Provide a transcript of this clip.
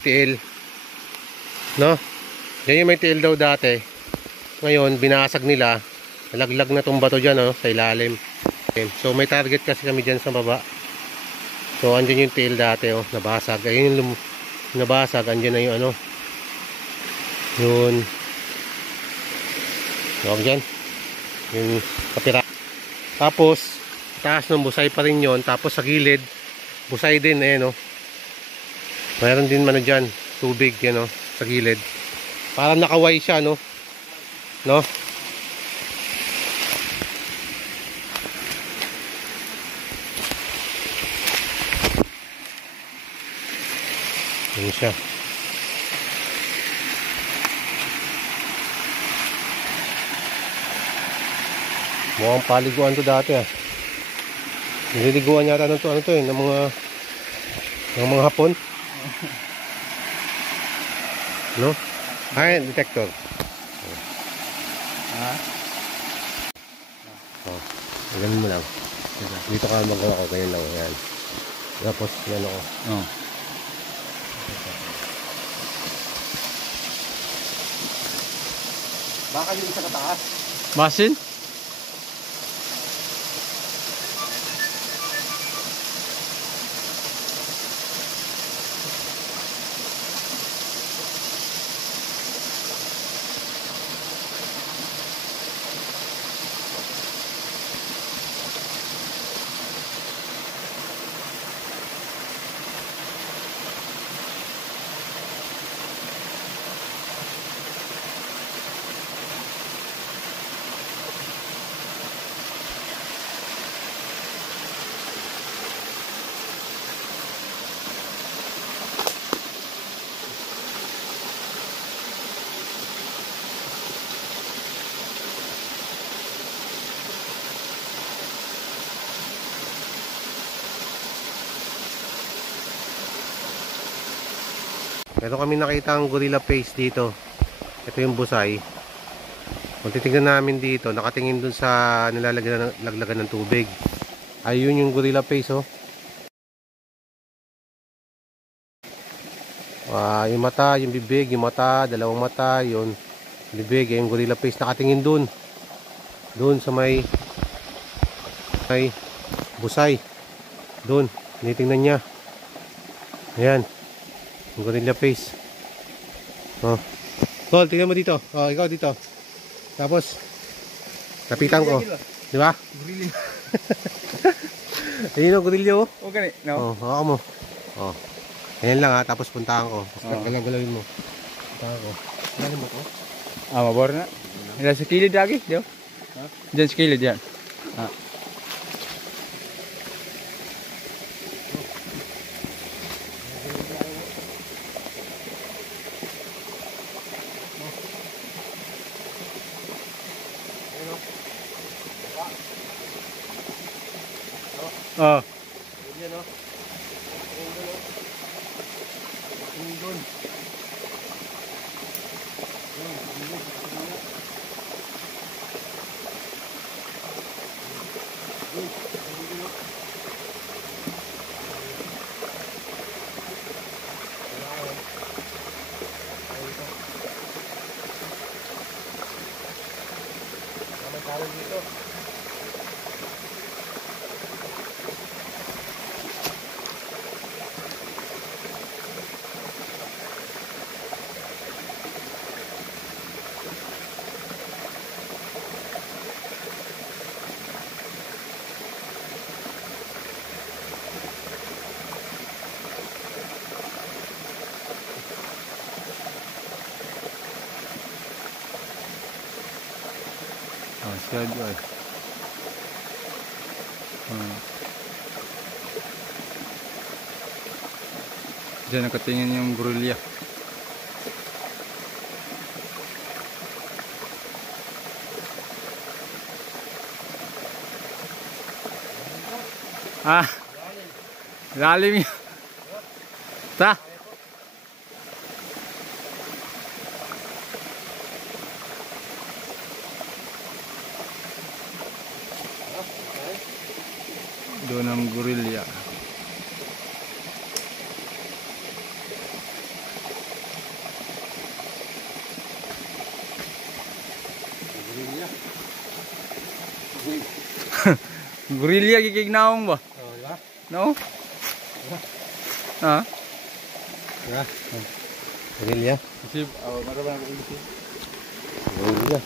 TL, no? Yan yung may TL daw dati. Ngayon, binasag nila. Nalaglag na tong bato dyan, no? Sa ilalim. So, may target kasi kami dyan sa baba. So, andyan yung TL dati, oh. Nabasag. Ayun yung nabasag. Andyan na yung ano. Yun. Huwag dyan. Yung kapira. Tapos, taas ng busay pa rin yun. Tapos, sa gilid, busay din, eh, no? Mayroon din man dyan, tubig yan, no, sa gilid. Parang nakaway siya, no? No? Yan siya. Mukhang paliguan to dati, ah. Nililiguan yata ng to, ano to, ng mga Hapon. No? Ay, detector. Oh, ganun mo lang. Dito ka magawa ko, ganyan lang. Yan. Tapos, yan ako. Oh. Baka yung isa kataas. Masin? Meron kami nakita ang gorilla paste dito. Ito yung busay. Kung titignan namin dito, nakatingin dun sa nilalaglagan ng tubig. Ayun yung gorilla paste, oh. Yung mata, yung bibig, yung mata, dalawang mata, yun. Bibig, yung gorilla paste nakatingin dun. Dun sa may busay. Dun, tinitingnan niya. Ayan. Yung gorilla face. Oh. Col, tingnan mo dito. Oh, ikaw dito. Tapos lapitan ko. Di ba? Gorilla. Ayun ang gorilla, oh. Okay, no. Oh, hawakan mo. Oh. Ayan lang, ha. Tapos puntahan ko. Tapos galaw-galawin mo. Puntahan ko. Ano mo ko? Mabor na. Hindi sa kilid lagi, di ba? Diyan sa kilid yan. Yan, oh. Doon. Siya dyan. Diyan nakatingin yung gorilla. Lalim yun. Ta. Doon ang gorilla. Gurilya gigignaong ba? Oh, di ba? No? Ha? Diba? Gurilya. Kasi, marami ako ulit. Gurilya.